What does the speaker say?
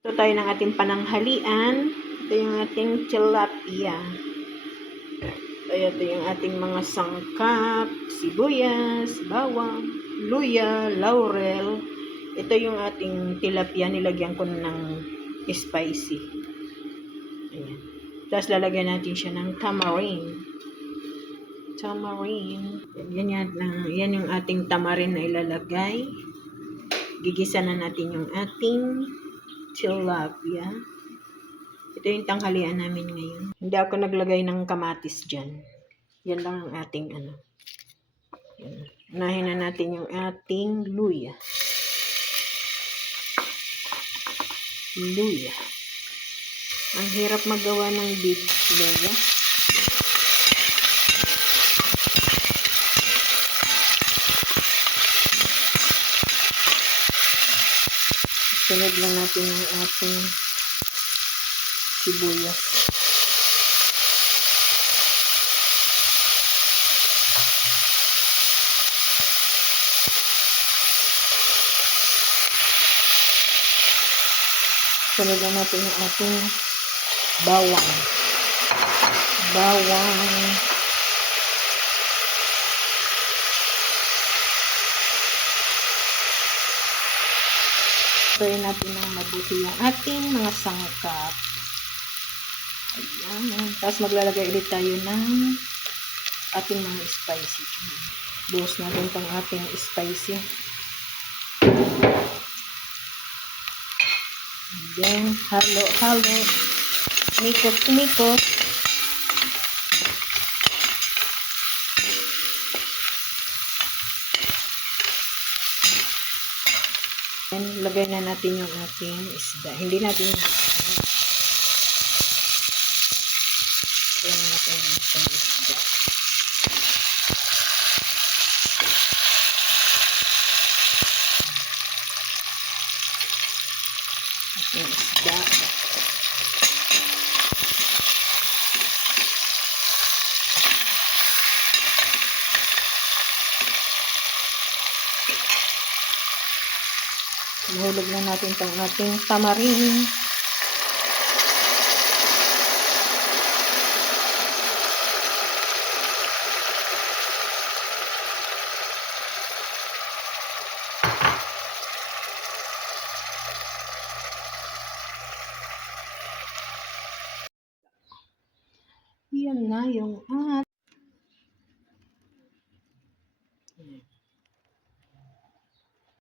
Ito tayo ng ating pananghalian. Ito yung ating tilapia. Ito yung ating mga sangkap, sibuyas, bawang, luya, laurel. Ito yung ating tilapia. Nilagyan ko ng spicy. Ayan. Tapos lalagyan natin siya ng tamarind. Yan yung ating tamarin na ilalagay. Gigisa na natin yung ating tilapia. Ito yung tanghalian namin ngayon. Hindi ako naglagay ng kamatis dyan. Yan lang ang ating ano. Yan. Unahin na natin yung ating luya. Luya. Ang hirap magawa ng big luya. Sunod lang natin yung ating sibuyas. Sunod lang natin yung ating bawang. Tuloy natin ng mabuti yung ating mga sangkap. Ayan. Tapos maglalagay ulit tayo ng ating mga spicy. Buhos natin itong ating spicy. Then, halo. Mikot. And lagay na natin yung ating isda. Hindi natin yung ating isda. Ating isda. Nahulog na natin itong ating tamarin. Yan na yung